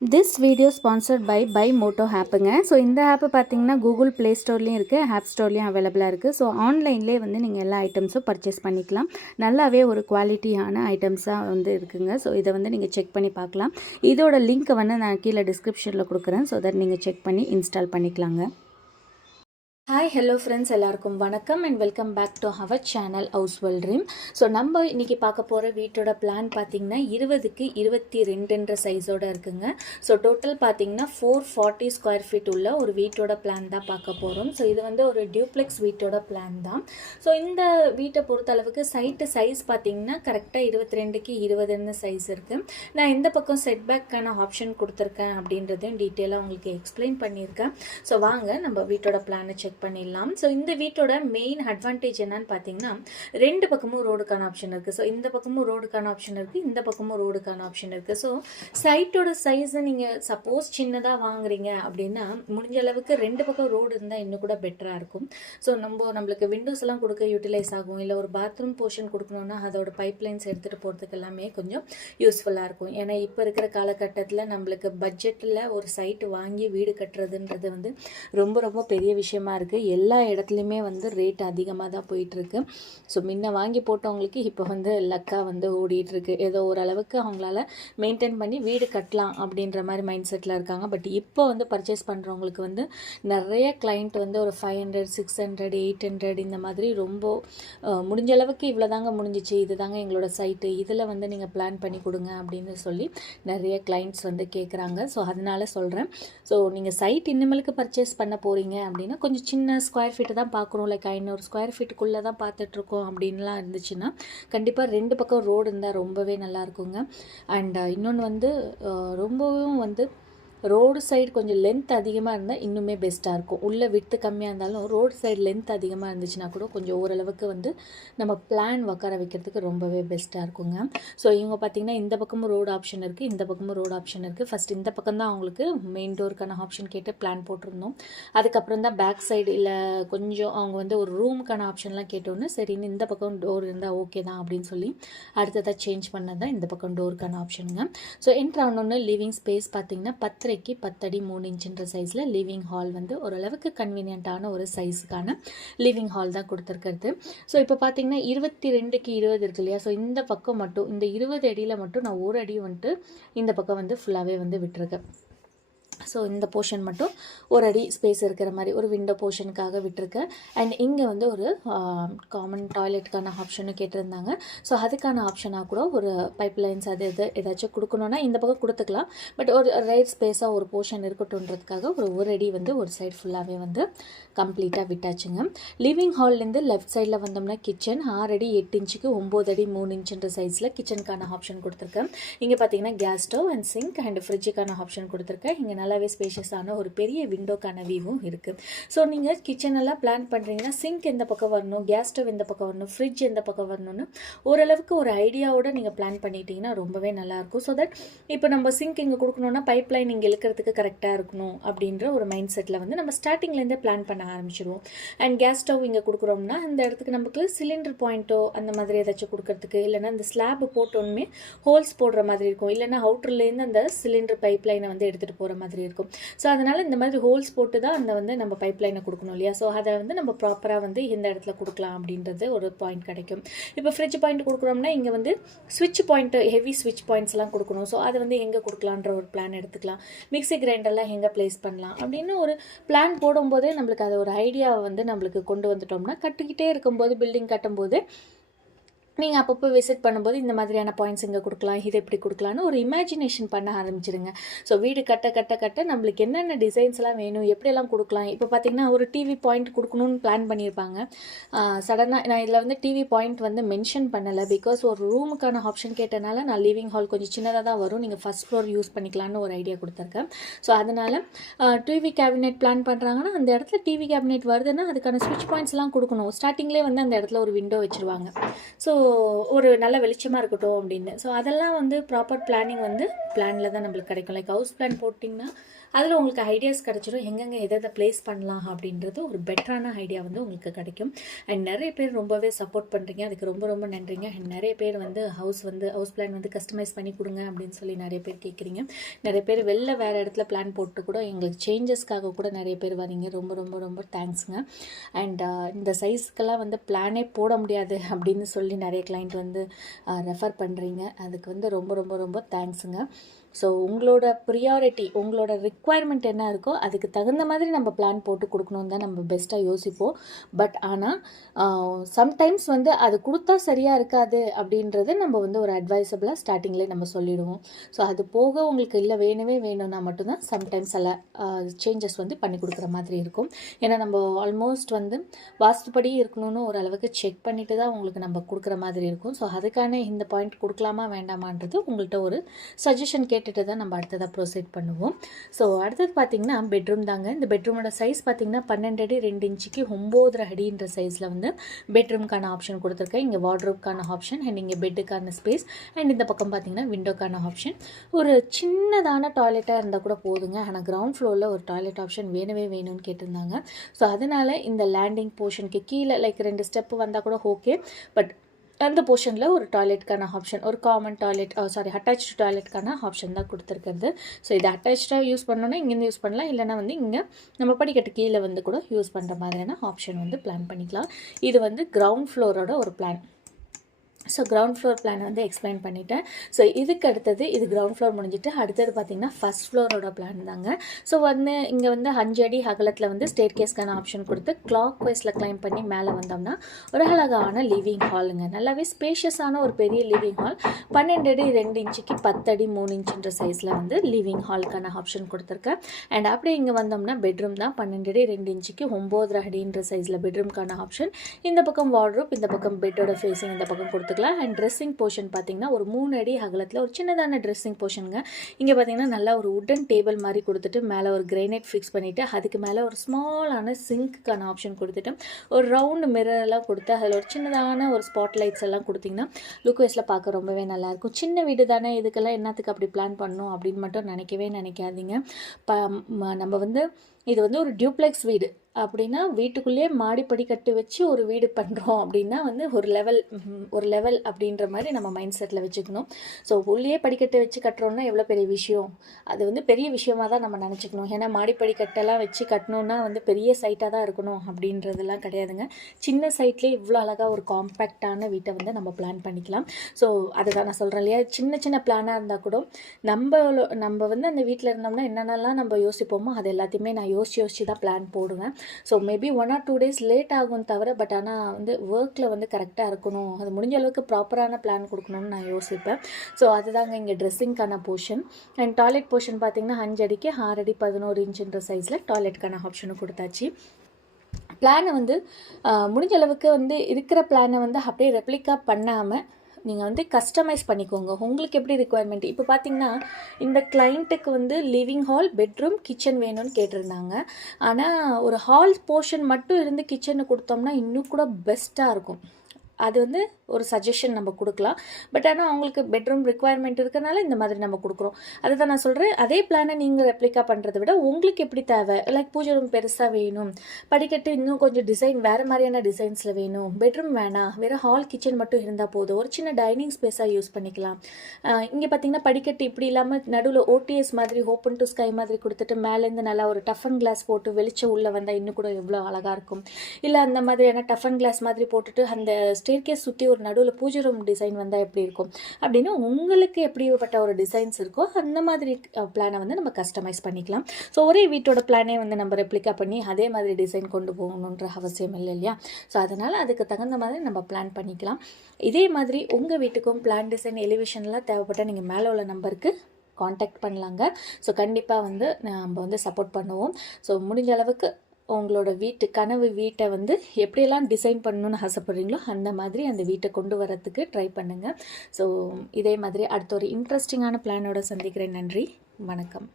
This video sponsored by Moto ஆப்புங்க. So இந்த app பார்த்தீங்கன்னா கூகுள் ப்ளே ஸ்டோர்லேயும் இருக்குது, ஆப் ஸ்டோர்லேயும் அவைலபிளாக இருக்குது. ஸோ ஆன்லைன்லேயே வந்து நீங்கள் எல்லா ஐட்டம்ஸும் பர்ச்சேஸ் பண்ணிக்கலாம். நல்லாவே ஒரு குவாலிட்டியான ஐட்டம்ஸாக வந்து இருக்குங்க. ஸோ இதை வந்து நீங்கள் செக் பண்ணி பார்க்கலாம். இதோட லிங்க்கை வந்து நான் கீழே டிஸ்கிரிப்ஷனில் கொடுக்குறேன். ஸோ தட் நீங்கள் செக் பண்ணி இன்ஸ்டால் பண்ணிக்கலாங்க. ஹாய் ஹலோ ஃப்ரெண்ட்ஸ், எல்லாருக்கும் வணக்கம் and welcome back to our channel house well dream. So நம்ம இன்றைக்கி பார்க்க போகிற வீட்டோட பிளான் பார்த்திங்கன்னா 20க்கு 22 சைஸோடு இருக்குங்க. ஸோ டோட்டல் பார்த்திங்கன்னா 440 ஸ்கொயர் ஃபீட் உள்ள ஒரு வீட்டோட பிளான் தான் பார்க்க போகிறோம். ஸோ இது வந்து ஒரு டியூப்ளெக்ஸ் வீட்டோட பிளான் தான். ஸோ இந்த வீட்டை பொறுத்தளவுக்கு சைட்டு சைஸ் பார்த்திங்கன்னா கரெக்டாக 22க்கு 20 சைஸ் இருக்குது. நான் இந்த பக்கம் செட்பேக்கான ஆப்ஷன் கொடுத்துருக்கேன் அப்படின்றதையும் டீட்டெயிலாக உங்களுக்கு எக்ஸ்பிளைன் பண்ணியிருக்கேன். ஸோ வாங்க நம்ம வீட்டோட பிளானை செக் பண்ணிடலாம். ஸோ இந்த வீட்டோட மெயின் அட்வான்டேஜ் என்னன்னு பார்த்தீங்கன்னா ரெண்டு பக்கமும் ரோடுக்கான ஆப்ஷன் இருக்குது. ஸோ இந்த பக்கமும் ரோடுக்கான ஆப்ஷன் இருக்குது, இந்த பக்கமும் ரோடுக்கான ஆப்ஷன் இருக்குது. ஸோ சைட்டோட சைஸை நீங்கள் சப்போஸ் சின்னதாக வாங்குறீங்க அப்படின்னா முடிஞ்ச அளவுக்கு ரெண்டு பக்கம் ரோடு இருந்தால் இன்னும் கூட பெட்டராக இருக்கும். ஸோ நம்மளுக்கு விண்டோஸ் எல்லாம் கொடுக்க யூட்டிலைஸ் ஆகும். இல்லை ஒரு பாத்ரூம் போர்ஷன் கொடுக்கணுன்னா அதோட பைப்லைன்ஸ் எடுத்துகிட்டு போகிறதுக்கு எல்லாமே கொஞ்சம் யூஸ்ஃபுல்லாக இருக்கும். ஏன்னா இப்போ இருக்கிற காலகட்டத்தில் நம்மளுக்கு பட்ஜெட்டில் ஒரு சைட்டு வாங்கி வீடு கட்டுறதுன்றது வந்து ரொம்ப ரொம்ப பெரிய விஷயமா இருக்குது. எல்லா இடத்துலையுமே வந்து ரேட் அதிகமாக தான் போயிட்டுருக்கு. ஸோ முன்ன வாங்கி போட்டவங்களுக்கு இப்போ வந்து லக்காக வந்து ஓடிட்டுருக்கு. ஏதோ ஓரளவுக்கு அவங்களால மெயின்டைன் பண்ணி வீடு கட்டலாம் அப்படின்ற மாதிரி மைண்ட் செட்டில் இருக்காங்க. பட் இப்போ வந்து பர்ச்சேஸ் பண்ணுறவங்களுக்கு வந்து நிறைய கிளைண்ட் வந்து ஒரு 500, 600, 800 இந்த மாதிரி ரொம்ப முடிஞ்ச அளவுக்கு இவ்வளோ தாங்க முடிஞ்சிச்சு, இது தாங்க எங்களோட சைட்டு, இதில் வந்து நீங்கள் பிளான் பண்ணி கொடுங்க அப்படின்னு சொல்லி நிறைய கிளைண்ட்ஸ் வந்து கேட்குறாங்க. ஸோ அதனால சொல்கிறேன். ஸோ நீங்கள் சைட் இனிமேலுக்கு பர்ச்சேஸ் பண்ண போகிறீங்க அப்படின்னா கொஞ்சம் சின்ன ஸ்கொயர் ஃபீட்டு தான் பார்க்குறோம், லைக் 500 ஸ்கொயர் ஃபீட்டுக்குள்ளே தான் பார்த்துட்ருக்கோம் அப்படின்லாம் இருந்துச்சுன்னா கண்டிப்பாக ரெண்டு பக்கம் ரோடு இருந்தால் ரொம்பவே நல்லாயிருக்குங்க. அண்ட் இன்னொன்று வந்து ரொம்பவும் வந்து ரோடு சைடு கொஞ்சம் லென்த் அதிகமாக இருந்தால் இன்னுமே பெஸ்ட்டாக இருக்கும். உள்ளே விட்டு கம்மியாக இருந்தாலும் ரோடு சைடு லென்த் அதிகமாக இருந்துச்சுன்னா கூட கொஞ்சம் ஓரளவுக்கு வந்து நம்ம பிளான் உட்கார வைக்கிறதுக்கு ரொம்பவே பெஸ்ட்டாக இருக்குங்க. ஸோ இவங்க பார்த்திங்கன்னா இந்த பக்கமும் ரோடு ஆப்ஷன் இருக்குது, இந்த பக்கமும் ரோடு ஆப்ஷன் இருக்குது. ஃபஸ்ட் இந்த பக்கம் தான் அவங்களுக்கு மெயின் டோருக்கான ஆப்ஷன் கேட்டு பிளான் போட்டிருந்தோம். அதுக்கப்புறம் தான் பேக் சைடு இல்லை கொஞ்சம் அவங்க வந்து ஒரு ரூமுக்கான ஆப்ஷன்லாம் கேட்டோன்னு சரின்னு இந்த பக்கம் டோர் இருந்தால் ஓகே தான் அப்படின்னு சொல்லி அடுத்ததாக சேஞ்ச் பண்ணது தான் இந்த பக்கம் டோருக்கான ஆப்ஷனுங்க. ஸோ என்ட்ரு ஆனோன்னு லிவிங் ஸ்பேஸ் பார்த்திங்கன்னா 10 10 அடி 3 இன்ச்சுன்ற சைஸில் லிவிங் ஹால் வந்து ஓரளவுக்கு கன்வீனியன்ட்டான ஒரு சைஸுக்கான லிவிங் ஹால் தான் கொடுத்துருக்கிறது. ஸோ இப்போ பார்த்தீங்கன்னா 22க்கு 20 இருக்கு இல்லையா. ஸோ இந்த பக்கம் மட்டும் இந்த 20 அடியில் மட்டும் நான் ஒரு அடி வந்துட்டு இந்த பக்கம் வந்து ஃபுல்லாகவே வந்து விட்டுருக்கேன். ஸோ இந்த போர்ஷன் மட்டும் ஒரு அடி ஸ்பேஸ் இருக்கிற மாதிரி ஒரு விண்டோ போர்ஷனுக்காக விட்டுருக்கேன். அண்ட் இங்கே வந்து ஒரு காமன் டாய்லெட்டுக்கான ஆப்ஷனும் கேட்டிருந்தாங்க. ஸோ அதுக்கான ஆப்ஷனாக கூட ஒரு பைப் லைன்ஸ் அது ஏதாச்சும் கொடுக்கணுன்னா இந்த பக்கம் கொடுத்துக்கலாம். பட் ஒரு ரைட் ஸ்பேஸாக ஒரு போர்ஷன் இருக்கட்டும்ன்றதுக்காக ஒரு அடி வந்து ஒரு சைடு ஃபுல்லாகவே வந்து கம்ப்ளீட்டாக விட்டாச்சுங்க. லிவிங் ஹால்லேருந்து லெஃப்ட் சைடில் வந்தோம்னா கிச்சன் 6 அடி 8 இன்ச்சுக்கு 9 அடி 3 இன்ச்சுன்ற சைஸில் கிச்சனுக்கான ஆப்ஷன் கொடுத்துருக்கேன். இங்கே பார்த்தீங்கன்னா gas stove and sink and ஃப்ரிட்ஜுக்கான ஆப்ஷன் கொடுத்துருக்கேன். இங்கே நல்லாவே ஸ்பேஷியஸான ஒரு பெரிய விண்டோக்கான வியூவும் இருக்குது. ஸோ நீங்கள் கிச்சனெல்லாம் பிளான் பண்ணுறீங்கன்னா சிங்க் எந்த பக்கம் வரணும், கேஸ் ஸ்டவ் எந்த பக்கம் வரணும், ஃப்ரிட்ஜ் எந்த பக்கம் வரணும்னு ஓரளவுக்கு ஒரு ஐடியாவோட நீங்கள் பிளான் பண்ணிட்டீங்கன்னா ரொம்பவே நல்லாயிருக்கும். ஸோ தட் இப்போ நம்ம சிங்க் இங்கே கொடுக்கணுன்னா பைப் லைன் இங்கே இழுக்கிறதுக்கு கரெக்டாக இருக்கணும் அப்படின்ற ஒரு மைண்ட் செட்டில் வந்து நம்ம ஸ்டார்டிங்லேருந்தே பிளான் பண்ண ஆரம்பிச்சிடுவோம். அண்ட் கேஸ் ஸ்டவ் இங்கே கொடுக்குறோம்னா அந்த இடத்துக்கு நமக்கு சிலிண்டர் பாயிண்ட்டோ அந்த மாதிரி ஏதாச்சும் கொடுக்கறதுக்கு, இல்லைன்னா அந்த ஸ்லாப் போட்டோன்னுமே ஹோல்ஸ் போடுற மாதிரி இருக்கும், இல்லைன்னா அவுட்டர்லேருந்து அந்த சிலிண்டர் பைப் லைனை வந்து எடுத்துகிட்டு போகிற மாதிரி இருக்கும். ஸோ அதனால் இந்த மாதிரி ஹோல்ஸ் போட்டு தான் அந்த வந்து நம்ம பைப் லைனை கொடுக்கணும் இல்லையா. ஸோ அதை வந்து நம்ம ப்ராப்பராக வந்து இந்த இடத்துல கொடுக்கலாம் அப்படின்றது ஒரு பாயிண்ட் கிடைக்கும். இப்போ ஃப்ரிட்ஜ் பாயிண்ட் கொடுக்குறோம்னா இங்கே வந்து ஸ்விட்ச் பாயிண்ட்டு, ஹெவி ஸ்விட்ச் பாயிண்ட்ஸ்லாம் கொடுக்கணும். ஸோ அதை வந்து எங்கே கொடுக்கலான்ற ஒரு பிளான் எடுத்துக்கலாம். மிக்ஸி கிரைண்டர்லாம் எங்கே ப்ளேஸ் பண்ணலாம் அப்படின்னு ஒரு பிளான் போடும்போதே நம்மளுக்கு அதை ஒரு ஐடியாவை வந்து நம்மளுக்கு கொண்டு வந்துட்டோம்னா கட்டிக்கிட்டே இருக்கும்போது பில்டிங் கட்டும்போது நீங்கள் அப்பப்போ விசிட் பண்ணும்போது இந்த மாதிரியான பாயிண்ட்ஸ் இங்கே கொடுக்கலாம், இது எப்படி கொடுக்கலான்னு ஒரு இமேஜினேஷன் பண்ண ஆரம்பிச்சிடுங்க. ஸோ வீடு கட்ட கட்ட கட்ட நம்மளுக்கு என்னென்ன டிசைன்ஸ்லாம் வேணும், எப்படியெல்லாம் கொடுக்கலாம். இப்போ பார்த்திங்கன்னா ஒரு டிவி பாயிண்ட் கொடுக்கணும்னு பிளான் பண்ணியிருப்பாங்க. சடனாக நான் இதில் வந்து டிவி பாயிண்ட் வந்து மென்ஷன் பண்ணலை, பிகாஸ் ஒரு ரூமுக்கான ஆப்ஷன் கேட்டனால நான் லிவிங் ஹால் கொஞ்சம் சின்னதாக தான் வரும், நீங்கள் ஃபஸ்ட் ஃப்ளோர் யூஸ் பண்ணிக்கலான்னு ஒரு ஐடியா கொடுத்துருக்கேன். ஸோ அதனால் டிவி கேபினெட் பிளான் பண்ணுறாங்கன்னா அந்த இடத்துல டிவி கேபினெட் வருதுன்னா அதுக்கான ஸ்விட்ச் பாயிண்ட்ஸ்லாம் கொடுக்கணும். ஸ்டார்டிங்லேயே வந்து அந்த இடத்துல ஒரு விண்டோ வச்சுருவாங்க. ஸோ ஒரு நல்ல வெளிச்சமாக இருக்கட்டும் அப்படின்னு. ஸோ அதெல்லாம் வந்து ப்ராப்பர் பிளானிங் வந்து பிளானில் தான் நம்மளுக்கு கிடைக்கும். லைக் ஹவுஸ் பிளான் போட்டிங்கன்னா அதில் உங்களுக்கு ஐடியாஸ் கிடச்சிடும், எங்கெங்கே எதை ப்ளேஸ் பண்ணலாம் அப்படின்றது ஒரு பெட்டரான ஐடியா வந்து உங்களுக்கு கிடைக்கும். அண்ட் நிறைய பேர் ரொம்பவே சப்போர்ட் பண்ணுறீங்க, அதுக்கு ரொம்ப ரொம்ப நன்றிங்க. அண்ட் நிறைய பேர் வந்து ஹவுஸ் பிளான் வந்து கஸ்டமைஸ் பண்ணி கொடுங்க அப்படின்னு சொல்லி நிறைய பேர் கேட்குறீங்க. நிறைய பேர் வெளில வேறு இடத்துல பிளான் போட்டு கூட எங்களுக்கு சேஞ்சஸ்க்காக கூட நிறைய பேர் வரீங்க. ரொம்ப ரொம்ப ரொம்ப தேங்க்ஸுங்க. அண்ட் இந்த சைஸ்க்கெல்லாம் வந்து பிளானே போட முடியாது அப்படின்னு சொல்லி நிறைய கிளைண்ட் வந்து ரெஃபர் பண்ணுறீங்க. அதுக்கு வந்து ரொம்ப ரொம்ப ரொம்ப தேங்க்ஸுங்க. ஸோ உங்களோட ப்ரியாரிட்டி, உங்களோட ரிக்குவயர்மெண்ட் என்ன இருக்கோ அதுக்கு தகுந்த மாதிரி நம்ம பிளான் போட்டு கொடுக்கணும் தான் நம்ம பெஸ்ட்டாக யோசிப்போம். பட் ஆனால் சம்டைம்ஸ் வந்து அது கொடுத்தா சரியாக இருக்காது அப்படின்றது நம்ம வந்து ஒரு அட்வைசபிளாக ஸ்டார்டிங்லேயே நம்ம சொல்லிவிடுவோம். ஸோ அது போக உங்களுக்கு இல்லை வேணும்னா மட்டும்தான் சம்டைம்ஸ் எல்லாம் சேஞ்சஸ் வந்து பண்ணி கொடுக்குற மாதிரி இருக்கும். ஏன்னா நம்ம ஆல்மோஸ்ட் வந்து வாஸ்துப்படி இருக்கணும்னு ஒரு அளவுக்கு செக் பண்ணிட்டு தான் உங்களுக்கு நம்ம கொடுக்குற மாதிரி இருக்கும். ஸோ அதுக்கான இந்த பாயிண்ட் கொடுக்கலாமா வேண்டாமான்றது உங்கள்கிட்ட ஒரு சஜஷன் கேட்டுட்டு தான் நம்ம அடுத்ததாக ப்ரொசீட் பண்ணுவோம். ஸோ அடுத்தது பார்த்திங்கன்னா பெட்ரூம் தாங்க. இந்த பெட்ரூமோட சைஸ் பார்த்திங்கன்னா 12 அடி 2 இன்ச்சுக்கு 9 அடின்ற சைஸில் வந்து பெட்ரூம்க்கான ஆப்ஷன் கொடுத்துருக்கேன். இங்கே வார்ட்ரோப்க்கான ஆப்ஷன் அண்ட் இங்கே பெட்டுக்கான ஸ்பேஸ் அண்ட் இந்த பக்கம் பார்த்திங்கன்னா விண்டோக்கான ஆப்ஷன். ஒரு சின்னதான டாய்லெட்டாக இருந்தால் கூட போதுங்க. ஆனால் கிரவுண்ட் ஃப்ளோரில் ஒரு டாய்லெட் ஆப்ஷன் வேணும்னு கேட்டிருந்தாங்க. ஸோ அதனால் இந்த லேண்டிங் போர்ஷனுக்கு கீழே லைக் 2 ஸ்டெப்பு வந்தால் கூட ஓகே. பட் அந்த போர்ஷனில் ஒரு டாய்லெட்கான ஆப்ஷன், ஒரு காமன் டாய்லெட் அட்டாச்சு டாய்லெட்கான ஆப்ஷன் தான் கொடுத்துருக்கிறது. ஸோ இது அட்டாச்சாக யூஸ் பண்ணோன்னா இங்கேருந்து யூஸ் பண்ணலாம், இல்லைனா வந்து இங்கே நம்ம படிக்கட்டு கீழே வந்து கூட யூஸ் பண்ணுற மாதிரியான ஆப்ஷன் வந்து பிளான் பண்ணிக்கலாம். இது வந்து கிரவுண்ட் ஃப்ளோரோட ஒரு plan. So ground floor plan வந்து எக்ஸ்பிளைன் பண்ணிட்டேன். ஸோ இதுக்கு அடுத்தது இது கிரவுண்ட் ஃப்ளோர் முடிஞ்சிட்டு அடுத்தது பார்த்திங்கன்னா ஃபஸ்ட் ஃப்ளோரோட பிளான் தாங்க. ஸோ வந்து இங்கே வந்து 5 அடி அகலத்தில் வந்து ஸ்டேர் கேஸ்க்கான ஆப்ஷன் கொடுத்து கிளாக் வைஸில் கிளைம் பண்ணி மேலே வந்தோம்னா ஒரு அழகான லிவிங் ஹாலுங்க. நல்லாவே ஸ்பேஷியஸான ஒரு பெரிய லிவிங் ஹால். 12 அடி 2 இன்ச்சுக்கு 10 அடி 3 இன்ச்சுன்ற சைஸில் வந்து லிவிங் ஹாலுக்கான ஆப்ஷன் கொடுத்துருக்கேன். அண்ட் அப்படியே இங்கே வந்தோம்னா பெட்ரூம் தான். 12 அடி 2 இன்ச்சுக்கு 9 அடின்ற சைஸில் பெட்ரூம்க்கான ஆப்ஷன். இந்த பக்கம் வார்ட்ரோப், இந்த பக்கம் பெட்டோட ஃபேஸிங் இந்த பக்கம் கொடுத்து. அண்ட் ட்ரெஸ்ஸிங் போர்ஷன் பார்த்தீங்கன்னா ஒரு 3 அடி அகலத்தில் ஒரு சின்னதான ட்ரெஸ்ஸிங் போர்ஷனுங்க. இங்கே பார்த்தீங்கன்னா நல்லா ஒரு உட்டன் டேபிள் மாதிரி கொடுத்துட்டு மேலே ஒரு கிரைனைட் ஃபிக்ஸ் பண்ணிவிட்டு அதுக்கு மேலே ஒரு ஸ்மாலான சிங்க்குக்கான ஆப்ஷன் கொடுத்துட்டு ஒரு ரவுண்டு மிரரெல்லாம் கொடுத்து அதில் ஒரு சின்னதான ஒரு ஸ்பாட் லைட்ஸ் எல்லாம் கொடுத்திங்கன்னா லுக் வைஸில் பார்க்க ரொம்பவே நல்லாயிருக்கும். சின்ன வீடு தானே, இதுக்கெல்லாம் என்னத்துக்கு அப்படி பிளான் பண்ணணும் அப்படின்னு மட்டும் நினைக்காதீங்க. நம்ம வந்து இது வந்து ஒரு டியூப்ளெக்ஸ் வீடு அப்படின்னா வீட்டுக்குள்ளேயே மாடி படிக்கட்டு வச்சு ஒரு வீடு பண்ணுறோம் அப்படின்னா வந்து ஒரு லெவல் அப்படின்ற மாதிரி நம்ம மைண்ட் செட்டில் வச்சுக்கணும். ஸோ உள்ளே படிக்கட்டு வச்சு கட்டுறோன்னா எவ்வளோ பெரிய விஷயம், அது வந்து பெரிய விஷயமாக தான் நம்ம நினச்சிக்கணும். ஏன்னா மாடி படிக்கட்டெல்லாம் வச்சு கட்டணுன்னா வந்து பெரிய சைட்டாக தான் இருக்கணும் அப்படின்றதெல்லாம் கிடையாதுங்க. சின்ன சைட்லேயே இவ்வளோ அழகாக ஒரு காம்பேக்டான வீட்டை வந்து நம்ம பிளான் பண்ணிக்கலாம். ஸோ அதுதான் நான் சொல்கிறேன் இல்லையா, சின்ன பிளானாக இருந்தால் கூட நம்ம வந்து அந்த வீட்டில் இருந்தோம்னா என்னென்னலாம் நம்ம யோசிப்போமோ அது எல்லாத்தையுமே நான் யோசிச்சு தான் பிளான் போடுவேன். So maybe 1 or 2 days late ஆகும் தவிர, பட் ஆனால் வந்து ஒர்க்கில் வந்து கரெக்டாக இருக்கணும், அது முடிஞ்ச அளவுக்கு ப்ராப்பரான பிளான் கொடுக்கணும்னு நான் யோசிப்பேன். ஸோ அதுதாங்க இங்கே ட்ரெஸ்ஸிங்க்கான போர்ஷன். அண்ட் டாய்லெட் போர்ஷன் பார்த்திங்கன்னா 5 அடிக்கு 6 அடி 11 இன்ச்சுன்ற சைஸில் டாய்லெட்கான ஆப்ஷனும் கொடுத்தாச்சு. பிளானை வந்து முடிஞ்ச அளவுக்கு வந்து இருக்கிற பிளானை வந்து அப்படியே ரெப்ளிகா பண்ணாமல் நீங்கள் வந்து கஸ்டமைஸ் பண்ணிக்கோங்க. உங்களுக்கு எப்படி ரிக்குவயர்மெண்ட். இப்போ பார்த்தீங்கன்னா இந்த கிளைண்ட்டுக்கு வந்து லிவிங் ஹால், பெட்ரூம், கிச்சன் வேணும்னு கேட்டிருந்தாங்க. ஆனால் ஒரு ஹால் போர்ஷன் மட்டும் இருந்து கிச்சனை கொடுத்தோம்னா இன்னும் கூட பெஸ்ட்டாக இருக்கும். அது வந்து ஒரு சஜஷன் நம்ம கொடுக்கலாம். பட் ஆனால் அவங்களுக்கு பெட்ரூம் ரிக்குவயர்மெண்ட் இருக்கிறனால இந்த மாதிரி நம்ம கொடுக்குறோம். அதுதான் நான் சொல்கிறேன், அதே பிளானை நீங்கள் ரெப்ளிகா பண்ணுறதை விட உங்களுக்கு எப்படி தேவை, லைக் பூஜை ரூம் பெருசாக வேணும், படிக்கட்டு இன்னும் கொஞ்சம் டிசைன் வேறு மாதிரியான டிசைன்ஸில் வேணும், பெட்ரூம் வேணாம், வேறு ஹால் கிச்சன் மட்டும் இருந்தால் போதும், ஒரு சின்ன டைனிங் ஸ்பேஸாக யூஸ் பண்ணிக்கலாம். இங்கே பார்த்திங்கன்னா படிக்கட்டு இப்படி இல்லாமல் நடுவில் ஓடிஎஸ் மாதிரி ஓப்பன் டு ஸ்கை மாதிரி கொடுத்துட்டு மேலேருந்து நல்லா ஒரு டஃபன் கிளாஸ் போட்டு வெளிச்சம் உள்ளே வந்தால் இன்னும் கூட எவ்வளோ அழகாக இருக்கும். இல்லை அந்த மாதிரியான டஃபன் கிளாஸ் மாதிரி போட்டுட்டு அந்த ஸ்டேர்கேஸ் சுற்றி ஒரு நடுவில் பூஜை ரூம் டிசைன் வந்தால் எப்படி இருக்கும் அப்படின்னு உங்களுக்கு எப்படிப்பட்ட ஒரு டிசைன்ஸ் இருக்கோ அந்த மாதிரி பிளானை வந்து நம்ம கஸ்டமைஸ் பண்ணிக்கலாம். ஸோ ஒரே வீட்டோட பிளானே வந்து நம்ம ரெப்ளிகா பண்ணி அதே மாதிரி டிசைன் கொண்டு போகணுன்ற அவசியம் இல்லை இல்லையா. ஸோ அதனால் அதுக்கு தகுந்த மாதிரி நம்ம பிளான் பண்ணிக்கலாம். இதே மாதிரி உங்கள் வீட்டுக்கும் பிளான் டிசைன் எலிவேஷன்லாம் தேவைப்பட்டால் நீங்கள் மேலே உள்ள நம்பருக்கு காண்டாக்ட் பண்ணலாங்க. ஸோ கண்டிப்பாக வந்து நம்ம வந்து சப்போர்ட் பண்ணுவோம். ஸோ முடிஞ்ச அளவுக்கு உங்களோட கனவு வீட்டை வந்து எப்படியெல்லாம் டிசைன் பண்ணணுன்னு ஆசைப்படுறீங்களோ அந்த மாதிரி அந்த வீட்டை கொண்டு வரத்துக்கு ட்ரை பண்ணுங்கள். ஸோ இதே மாதிரி அடுத்த ஒரு இன்ட்ரெஸ்டிங்கான பிளானோட சந்திக்கிறேன். நன்றி, வணக்கம்.